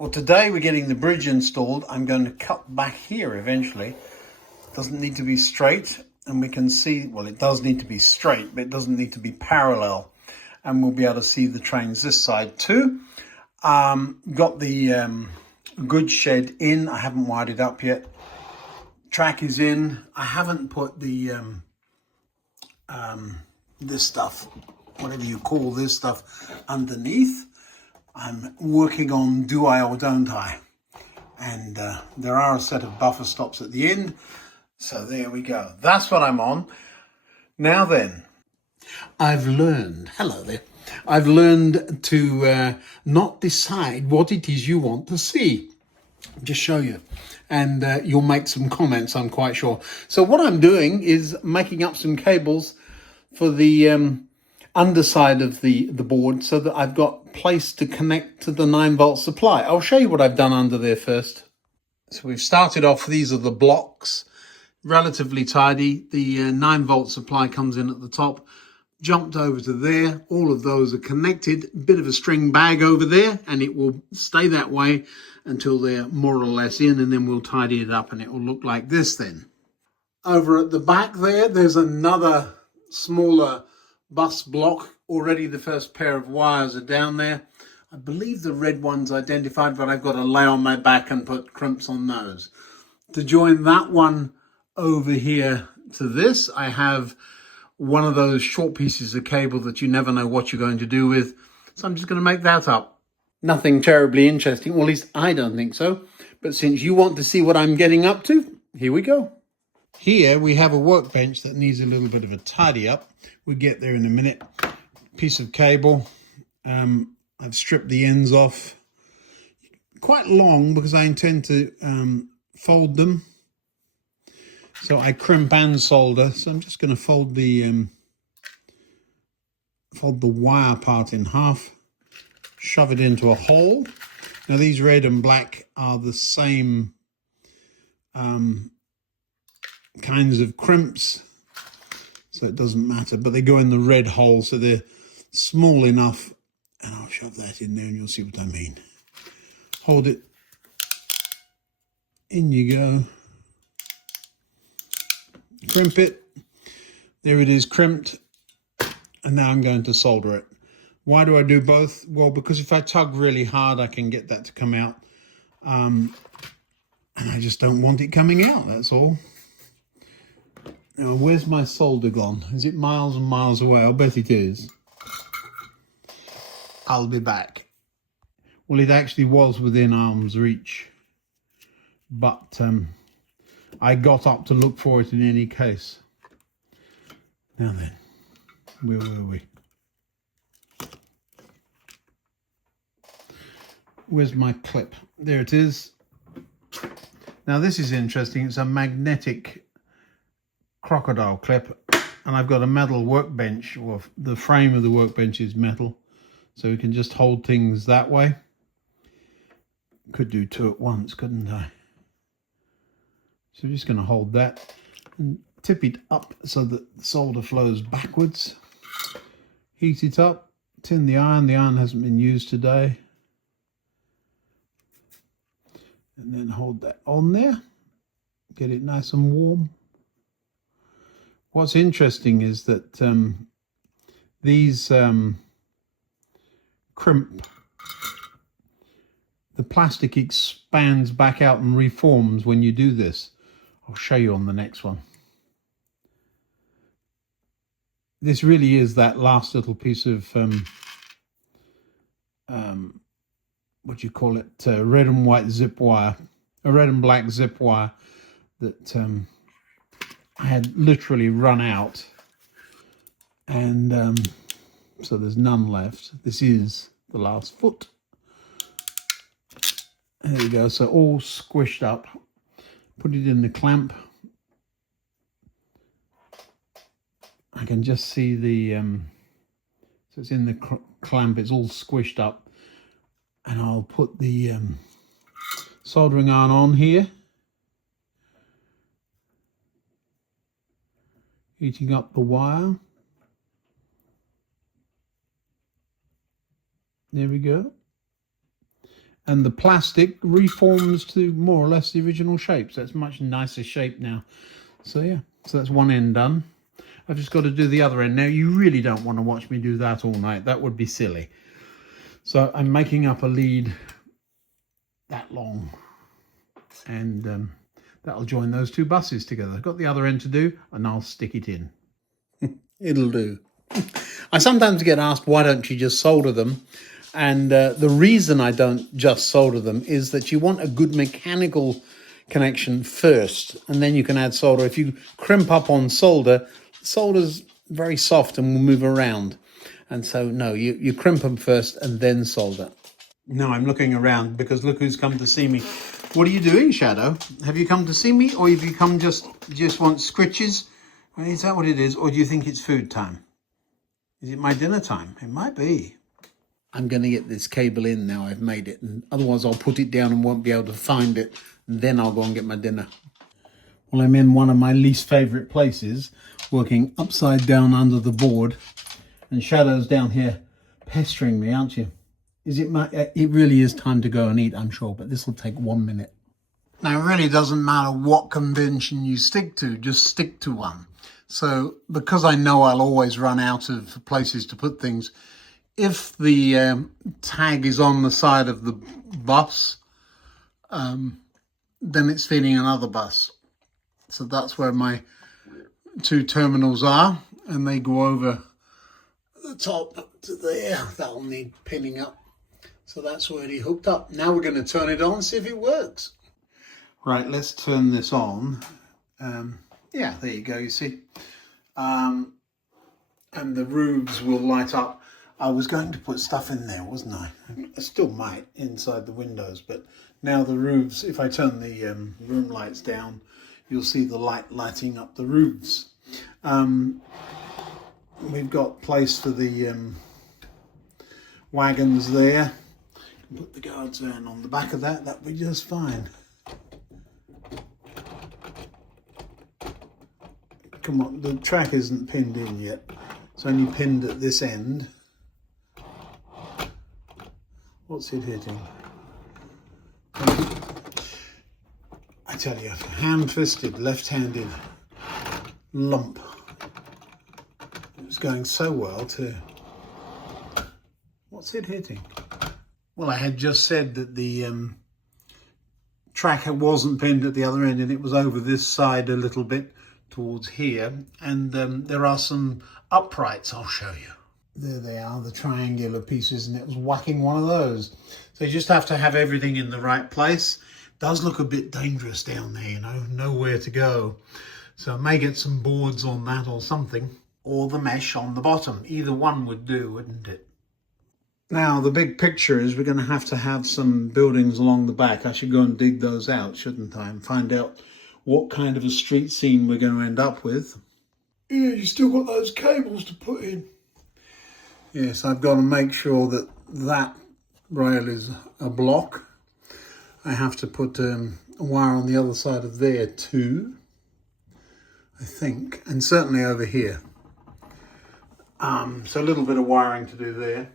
Well, today we're getting the bridge installed. I'm going to cut back here eventually. It doesn't need to be straight, and we can see, well, it does need to be straight, but it doesn't need to be parallel. And we'll be able to see the trains this side too. Got the goods shed in. I haven't wired it up yet. Track is in. I haven't put the this stuff, whatever you call this stuff, underneath. I'm working on do I or don't I, and there are a set of buffer stops at the end, so there we go. That's what I'm on. Now then, I've learned to not decide what it is you want to see. Just show you, and you'll make some comments, I'm quite sure. So what I'm doing is making up some cables for the underside of the board, so that I've got place to connect to the 9-volt supply. I'll show you what I've done under there first. So we've started off, these are the blocks, relatively tidy. The 9-volt supply comes in at the top, jumped over to there. All of those are connected. Bit of a string bag over there, and it will stay that way until they're more or less in, and then we'll tidy it up and it will look like this then. Over at the back there's another smaller bus block. Already the first pair of wires are down there. I believe the red one's identified, but I've got to lay on my back and put crimps on those. To join that one over here to this, I have one of those short pieces of cable that you never know what you're going to do with. So I'm just going to make that up. Nothing terribly interesting, or at least I don't think so. But since you want to see what I'm getting up to, here we go. Here we have a workbench that needs a little bit of a tidy up. We'll get there in a minute. Piece of cable. I've stripped the ends off. Quite long because I intend to fold them. So I crimp and solder. So I'm just going to fold the wire part in half. Shove it into a hole. Now these red and black are the same kinds of crimps, so it doesn't matter, but they go in the red hole, so they're small enough, and I'll shove that in there and you'll see what I mean. Hold it, in you go, crimp it, there it is crimped, and now I'm going to solder it. Why do I do both? Well, because if I tug really hard I can get that to come out, and I just don't want it coming out, that's all. Now, where's my solder gone? Is it miles and miles away? I'll bet it is. I'll be back. Well, it actually was within arm's reach, but I got up to look for it in any case. Now then, where were we? Where's my clip? There it is. Now this is interesting. It's a magnetic crocodile clip, and I've got a metal workbench, or the frame of the workbench is metal, so we can just hold things that way. Could do two at once, couldn't I? So we're just going to hold that and tip it up so that the solder flows backwards. Heat it up, tin the iron. The iron hasn't been used today. And then hold that on there, get it nice and warm. What's interesting is that these crimp, the plastic expands back out and reforms when you do this. I'll show you on the next one. This really is that last little piece of what do you call it, red and white zip wire, a red and black zip wire that I had literally run out, and so there's none left. This is the last foot. There you go, so all squished up. Put it in the clamp. I can just see the, so it's in the clamp, it's all squished up. And I'll put the soldering iron on here. Heating up the wire. There we go. And the plastic reforms to more or less the original shape. So it's much nicer shape now. So yeah, so that's one end done. I've just got to do the other end. Now, you really don't want to watch me do that all night. That would be silly. So I'm making up a lead that long. And that'll join those two buses together. I've got the other end to do, and I'll stick it in. It'll do. I sometimes get asked, why don't you just solder them? And the reason I don't just solder them is that you want a good mechanical connection first, and then you can add solder. If you crimp up on solder, solder's very soft and will move around. And so, no, you crimp them first and then solder. Now I'm looking around because look who's come to see me. What are you doing, Shadow? Have you come to see me, or have you come just want scritches? Is that what it is? Or do you think it's food time? Is it my dinner time? It might be. I'm going to get this cable in now I've made it, and otherwise I'll put it down and won't be able to find it, and then I'll go and get my dinner. Well, I'm in one of my least favourite places, working upside down under the board, and Shadow's down here pestering me, aren't you? It really is time to go and eat, I'm sure, but this will take 1 minute. Now, it really doesn't matter what convention you stick to, just stick to one. So, because I know I'll always run out of places to put things, if the tag is on the side of the bus, then it's feeding another bus. So that's where my two terminals are, and they go over the top up to there. That'll need pinning up. So that's already hooked up. Now we're going to turn it on, see if it works. Right, let's turn this on. Yeah, there you go, you see. And the roofs will light up. I was going to put stuff in there, wasn't I? I still might inside the windows, but now the roofs, if I turn the room lights down, you'll see the light lighting up the roofs. We've got place for the wagons there. Put the guards van on the back of that, that'll be just fine. Come on, the track isn't pinned in yet. It's only pinned at this end. What's it hitting? I tell you, hand-fisted, left-handed lump. It was going so well too. What's it hitting? Well, I had just said that the tracker wasn't pinned at the other end, and it was over this side a little bit towards here. And there are some uprights, I'll show you. There they are, the triangular pieces, and it was whacking one of those. So you just have to have everything in the right place. It does look a bit dangerous down there, you know, nowhere to go. So I may get some boards on that or something, or the mesh on the bottom. Either one would do, wouldn't it? Now, the big picture is we're going to have some buildings along the back. I should go and dig those out, shouldn't I? And find out what kind of a street scene we're going to end up with. Yeah, you still got those cables to put in. Yes, I've got to make sure that that rail is a block. I have to put a wire on the other side of there too, I think, and certainly over here. So a little bit of wiring to do there.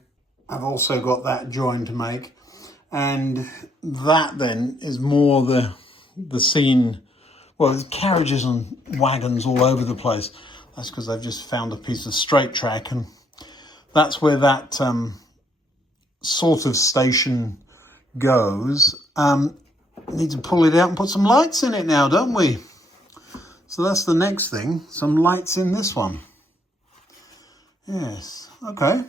I've also got that join to make, and that then is more the scene. Well, there's carriages and wagons all over the place. That's because I've just found a piece of straight track, and that's where that sort of station goes. Need to pull it out and put some lights in it now, don't we? So that's the next thing, some lights in this one. Yes, okay.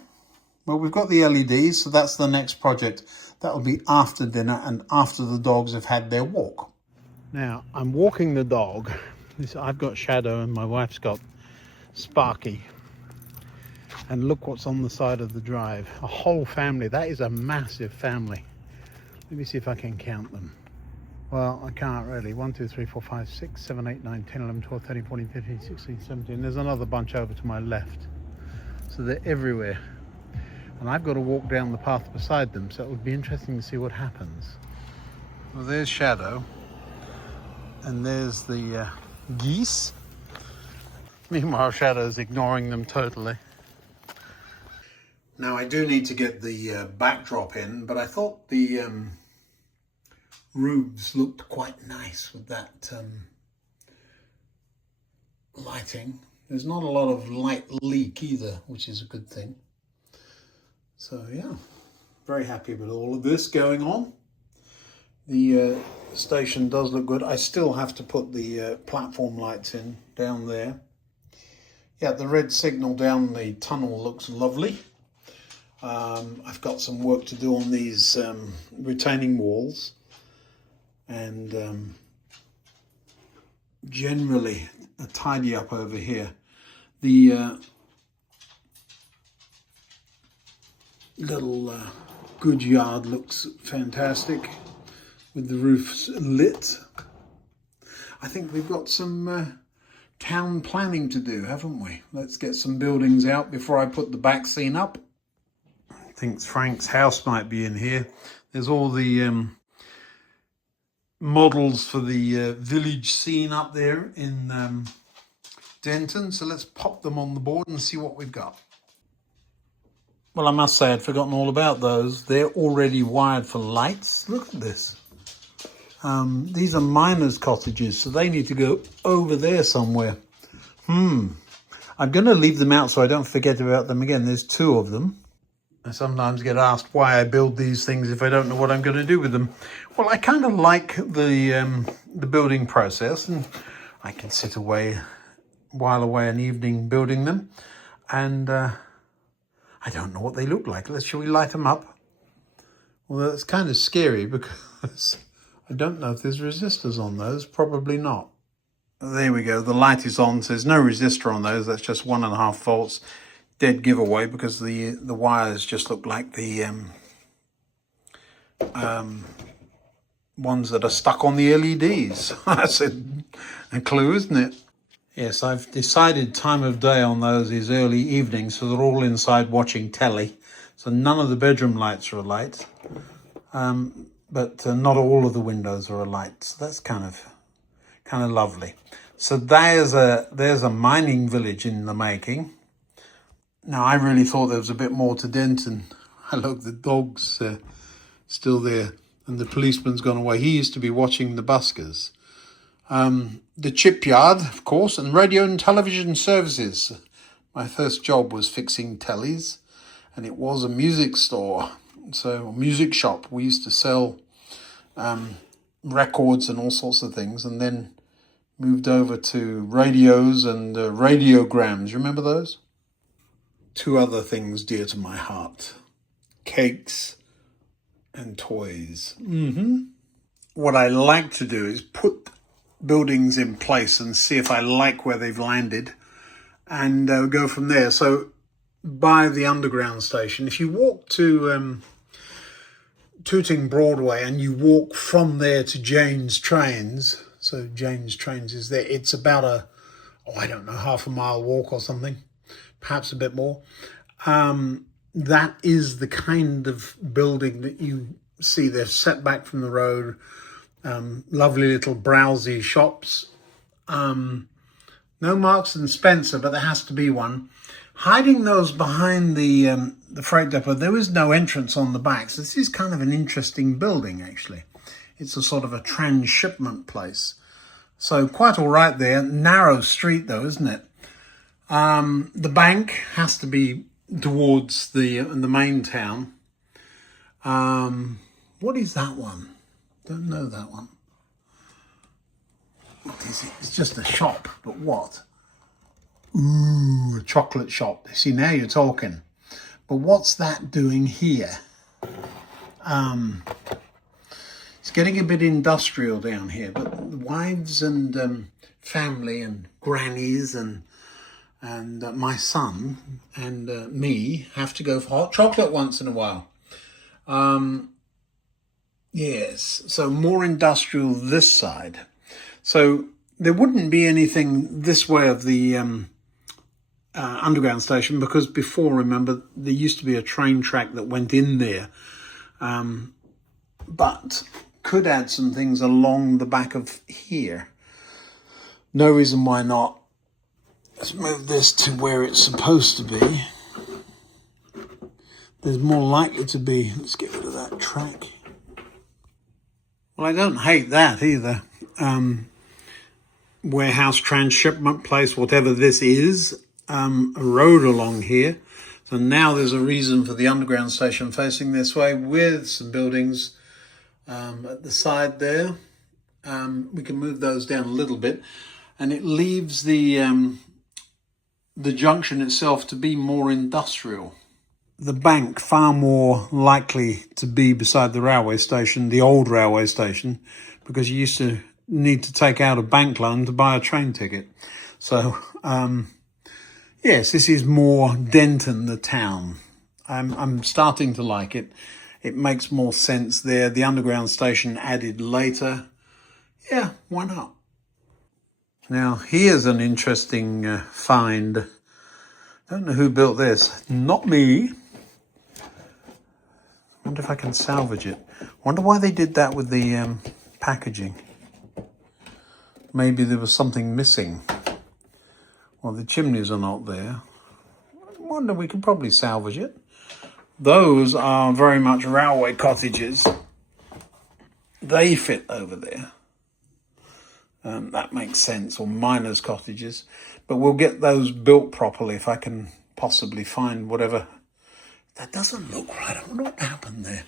Well, we've got the LEDs, so that's the next project. That'll be after dinner and after the dogs have had their walk. Now, I'm walking the dog. I've got Shadow and my wife's got Sparky. And look what's on the side of the drive. A whole family. That is a massive family. Let me see if I can count them. Well, I can't really. 1, 2, 3, 4, 5, 6, 7, 8, 9, 10, 11, 12, 13, 14, 15, 16, 17. There's another bunch over to my left. So they're everywhere. And I've got to walk down the path beside them, so it would be interesting to see what happens. Well, there's Shadow. And there's the geese. Meanwhile, Shadow's ignoring them totally. Now, I do need to get the backdrop in, but I thought the roofs looked quite nice with that lighting. There's not a lot of light leak either, which is a good thing. So yeah, very happy with all of this going on. The station does look good. I still have to put the platform lights in down there. Yeah, the red signal down the tunnel looks lovely. I've got some work to do on these retaining walls, and generally a tidy up over here. The little goods yard looks fantastic with the roofs lit. I think we've got some town planning to do, haven't we? Let's get some buildings out before I put the back scene up. I think Frank's house might be in here. There's all the models for the village scene up there in Denton. So let's pop them on the board and see what we've got. Well, I must say I'd forgotten all about those. They're already wired for lights. Look at this. These are miners' cottages, so they need to go over there somewhere. I'm going to leave them out so I don't forget about them again. There's 2 of them. I sometimes get asked why I build these things if I don't know what I'm going to do with them. Well, I kind of like the building process, and I can sit away, while away an evening building them, and I don't know what they look like. Shall we light them up? Well, that's kind of scary because I don't know if there's resistors on those. Probably not. There we go. The light is on. So there's no resistor on those. That's just 1.5 volts. Dead giveaway because the wires just look like the ones that are stuck on the LEDs. That's a clue, isn't it? Yes, I've decided time of day on those is early evening, so they're all inside watching telly. So none of the bedroom lights are alight. But not all of the windows are alight. So that's kind of lovely. So there's a mining village in the making. Now I really thought there was a bit more to Denton. Look, the dog's still there, and the policeman's gone away. He used to be watching the buskers. The chipyard, of course, and radio and television services. My first job was fixing tellies, and it was a music store. So, music shop. We used to sell records and all sorts of things, and then moved over to radios and radiograms. You remember those? 2 other things dear to my heart: cakes and toys. What I like to do is put buildings in place and see if I like where they've landed, and go from there. So, by the underground station, if you walk to Tooting Broadway and you walk from there to Jane's Trains, so Jane's Trains is there, it's about I don't know, half a mile walk or something, perhaps a bit more. That is the kind of building that you see. They're set back from the road, lovely little browsy shops. No Marks and Spencer, but there has to be one. Hiding those behind the freight depot, there is no entrance on the back. So this is kind of an interesting building, actually. It's a sort of a transshipment place. So quite all right there. Narrow street, though, isn't it? The bank has to be towards the main town. What is that one? Don't know that one. What is it? It's just a shop, but what? Ooh, a chocolate shop. See, now you're talking. But what's that doing here? It's getting a bit industrial down here, but wives and family and grannies and my son and me have to go for hot chocolate once in a while. Yes, so more industrial this side. So there wouldn't be anything this way of the underground station, because before, remember, there used to be a train track that went in there, but could add some things along the back of here. No reason why not. Let's move this to where it's supposed to be. There's more likely to be. Let's get rid of that track. Well, I don't hate that either. Warehouse, transshipment place, whatever this is, a road along here. So now there's a reason for the underground station facing this way with some buildings at the side there. We can move those down a little bit, and it leaves the junction itself to be more industrial. The bank far more likely to be beside the railway station, the old railway station, because you used to need to take out a bank loan to buy a train ticket. So, yes, this is more Denton, the town. I'm starting to like it. It makes more sense there. The underground station added later. Yeah, why not? Now, here's an interesting find. Don't know who built this. Not me. Wonder if I can salvage it. Wonder why they did that with the packaging. Maybe there was something missing. Well, the chimneys are not there. Wonder we could probably salvage it. Those are very much railway cottages. They fit over there. That makes sense, or miners' cottages. But we'll get those built properly if I can possibly find whatever. That doesn't look right. I wonder what happened there.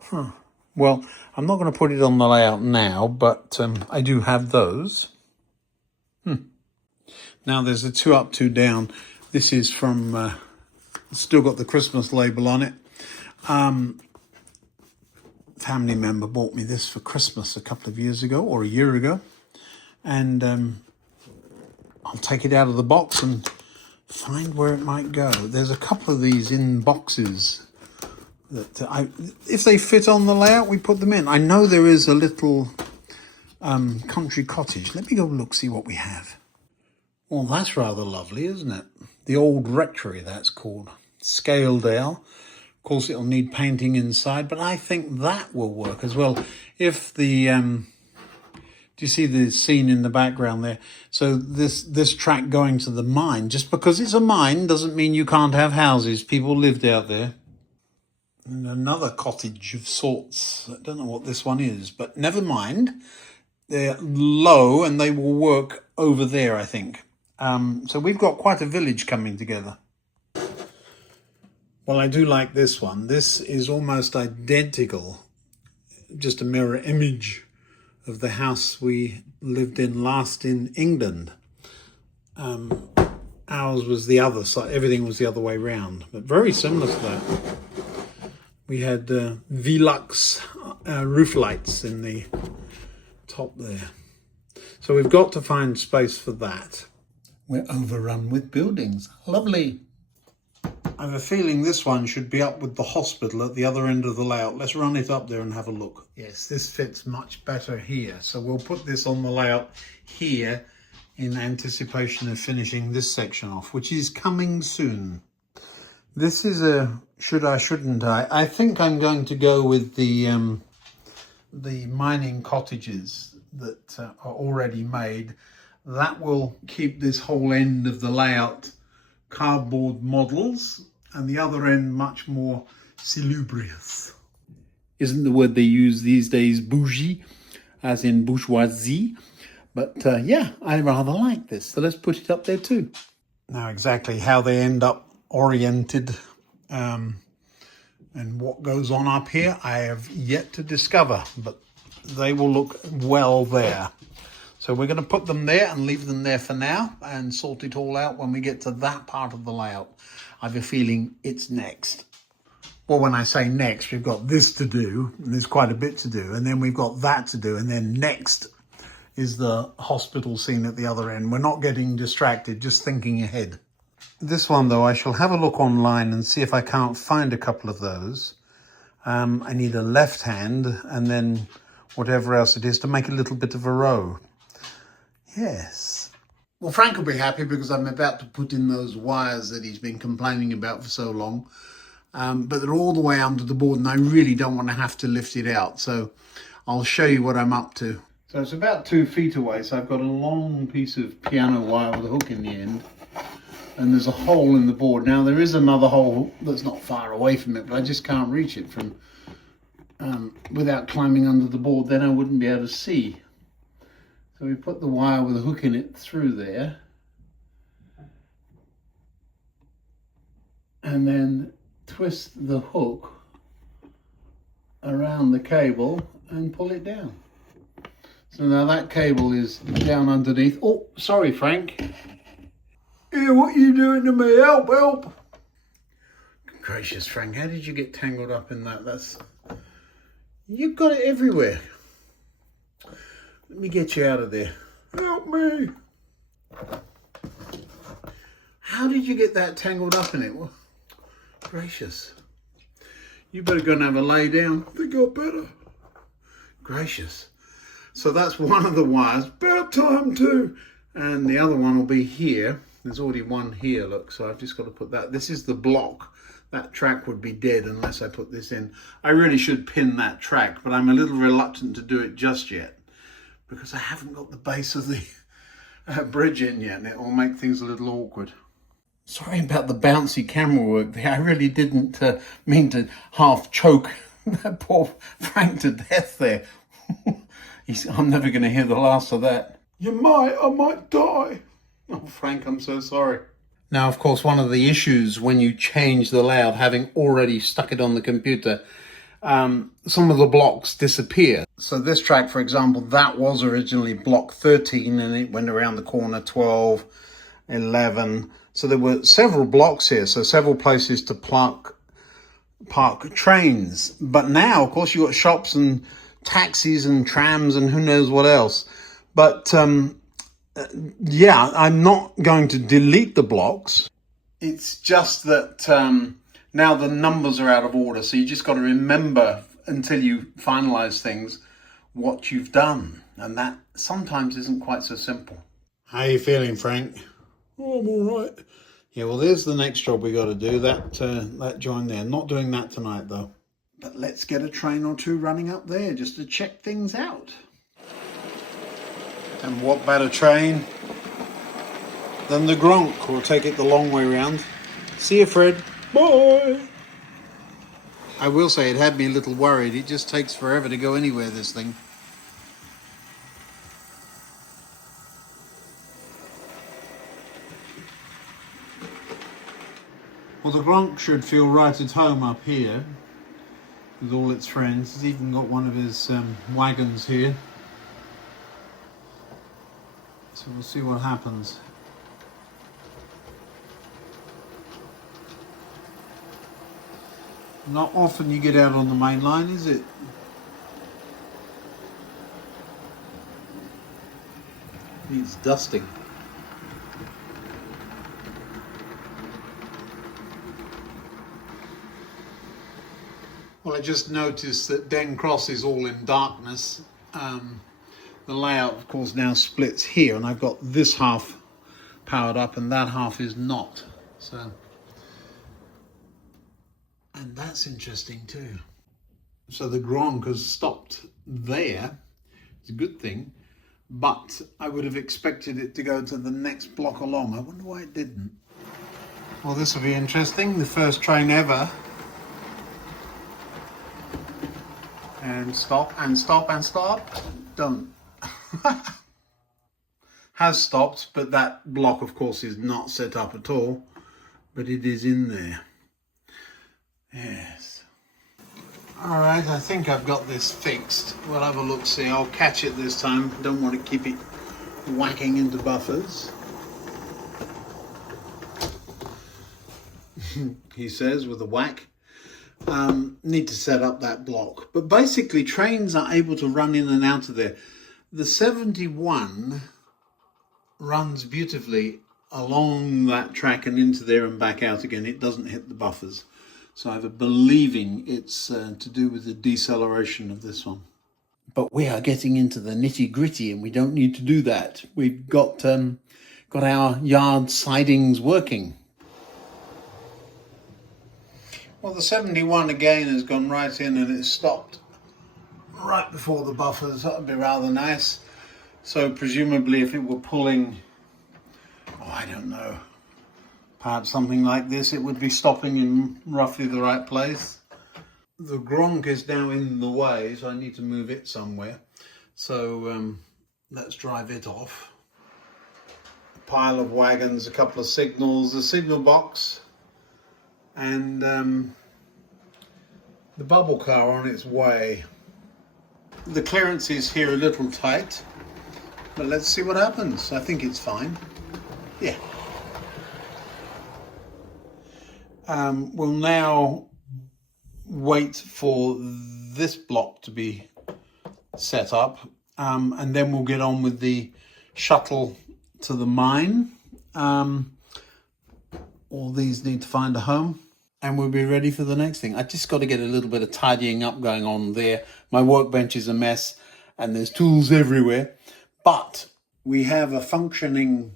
Huh. Well, I'm not going to put it on the layout now, but I do have those. Now there's a 2 up, 2 down. This is from, still got the Christmas label on it. Family member bought me this for Christmas a couple of years ago, or a year ago. And I'll take it out of the box and find where it might go. There's a couple of these in boxes that if they fit on the layout, we put them in. I know there is a little country cottage. Let me go look, see what we have. Well, that's rather lovely, isn't it? The old rectory, that's called. Scaledale. Of course, it'll need painting inside, but I think that will work as well. If the do you see the scene in the background there? So this track going to the mine, just because it's a mine doesn't mean you can't have houses. People lived out there. And another cottage of sorts. I don't know what this one is, but never mind. They're low and they will work over there, I think. So we've got quite a village coming together. Well, I do like this one. This is almost identical, just a mirror image of the house we lived in last in England. Ours was the other side. Everything was the other way round, but very similar to that. We had Velux roof lights in the top there. So we've got to find space for that. We're overrun with buildings. Lovely. I have a feeling this one should be up with the hospital at the other end of the layout. Let's run it up there and have a look. Yes, this fits much better here. So we'll put this on the layout here in anticipation of finishing this section off, which is coming soon. This is a should I, shouldn't I? I think I'm going to go with the mining cottages that are already made. That will keep this whole end of the layout cardboard models, and the other end much more salubrious. Isn't the word they use these days bougie, as in bourgeoisie? But yeah, I rather like this, so let's put it up there too. Now exactly how they end up oriented and what goes on up here, I have yet to discover, but they will look well there. So we're going to put them there and leave them there for now and sort it all out when we get to that part of the layout. I have a feeling it's next. Well, when I say next, we've got this to do, and there's quite a bit to do, and then we've got that to do, and then next is the hospital scene at the other end. We're not getting distracted, just thinking ahead. This one, though, I shall have a look online and see if I can't find a couple of those. I need a left hand and then whatever else it is to make a little bit of a row. Yes. Well, Frank will be happy because I'm about to put in those wires that he's been complaining about for so long. But they're all the way under the board and I really don't want to have to lift it out. So I'll show you what I'm up to. So it's about 2 feet away. So I've got a long piece of piano wire with a hook in the end. And there's a hole in the board. Now there is another hole that's not far away from it, but I just can't reach it from without climbing under the board, then I wouldn't be able to see. So we put the wire with a hook in it through there, and then twist the hook around the cable and pull it down. So now that cable is down underneath. Oh, sorry, Frank. Yeah, what are you doing to me? Help, help. Gracious, Frank, how did you get tangled up in that? You've got it everywhere. Let me get you out of there. Help me. How did you get that tangled up in it? Well, gracious. You better go and have a lay down. I think I better. Gracious. So that's one of the wires. About time too. And the other one will be here. There's already one here, look. So I've just got to put that. This is the block. That track would be dead unless I put this in. I really should pin that track, but I'm a little reluctant to do it just yet because I haven't got the base of the bridge in yet, and it will make things a little awkward. Sorry about the bouncy camera work there. I really didn't mean to half choke that poor Frank to death there. I'm never going to hear the last of that. I might die. Oh, Frank, I'm so sorry. Now, of course, one of the issues when you change the layout, having already stuck it on the computer, some of the blocks disappear. So this track, for example, that was originally block 13 and it went around the corner 12, 11. So there were several blocks here, so several places to park trains. But now, of course, you've got shops and taxis and trams and who knows what else. But yeah, I'm not going to delete the blocks. It's just that now the numbers are out of order. So you just got to remember until you finalize things what you've done. And that sometimes isn't quite so simple. How are you feeling, Frank? Oh, I'm all right. Yeah, well, there's the next job we got to do, that join there. Not doing that tonight, though. But let's get a train or two running up there just to check things out. And what better train than the Gronk? We'll take it the long way round. See you, Fred. Bye. I will say it had me a little worried. It just takes forever to go anywhere, this thing. Well, the Gronk should feel right at home up here with all its friends. He's even got one of his wagons here. So we'll see what happens. Not often you get out on the main line, is it? Needs dusting. Well, I just noticed that Den Cross is all in darkness. The layout, of course, now splits here, and I've got this half powered up and that half is not. So, and that's interesting too. So the Gronk has stopped there. It's a good thing, but I would have expected it to go to the next block along. I wonder why it didn't. Well, this will be interesting. The first train ever. And stop and stop and stop. Don't. Has stopped, but that block, of course, is not set up at all. But it is in there. Yes. All right, I think I've got this fixed. We'll have a look, see. I'll catch it this time. Don't want to keep it whacking into buffers. He says with a whack. Need to set up that block. But basically, trains are able to run in and out of there. The 71 runs beautifully along that track and into there and back out again. It doesn't hit the buffers. So I have a believing it's to do with the deceleration of this one. But we are getting into the nitty-gritty and we don't need to do that. We've got our yard sidings working. Well, the 71 again has gone right in and it's stopped right before the buffers. That would be rather nice. So presumably if it were pulling, oh, I don't know, perhaps something like this, it would be stopping in roughly the right place. the gronk is now in the way, so I need to move it somewhere. So let's drive it off. A pile of wagons, a couple of signals, a signal box, and the bubble car on its way. The clearance is here a little tight, but let's see what happens. I think it's fine. Yeah. We'll now wait for this block to be set up, and then we'll get on with the shuttle to the mine. All these need to find a home, and we'll be ready for the next thing. I just got to get a little bit of tidying up going on there. My workbench is a mess and there's tools everywhere, but we have a functioning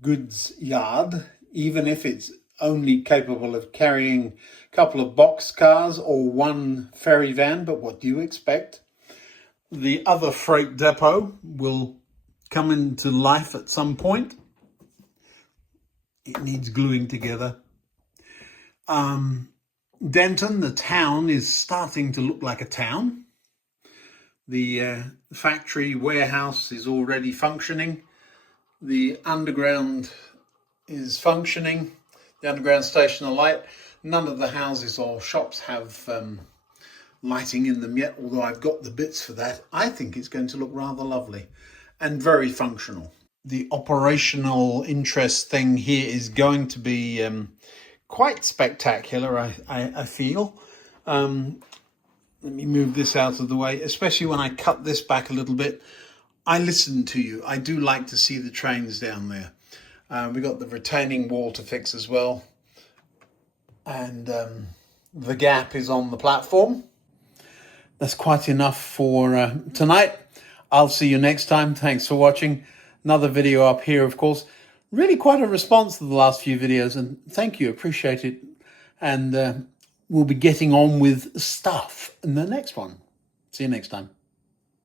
goods yard, even if it's only capable of carrying a couple of box cars or one ferry van. But what do you expect? The other freight depot will come into life at some point. It needs gluing together. Denton, the town, is starting to look like a town. The factory warehouse is already functioning. The underground is functioning. The underground station of light. None of the houses or shops have lighting in them yet, although I've got the bits for that. I think it's going to look rather lovely and very functional. The operational interest thing here is going to be quite spectacular, I feel. Let me move this out of the way, especially when I cut this back a little bit. I listen to you. I do like to see the trains down there. We've got the retaining wall to fix as well. And the gap is on the platform. That's quite enough for tonight. I'll see you next time. Thanks for watching. Another video up here, of course. Really quite a response to the last few videos, and thank you, appreciate it. And we'll be getting on with stuff in the next one. See you next time.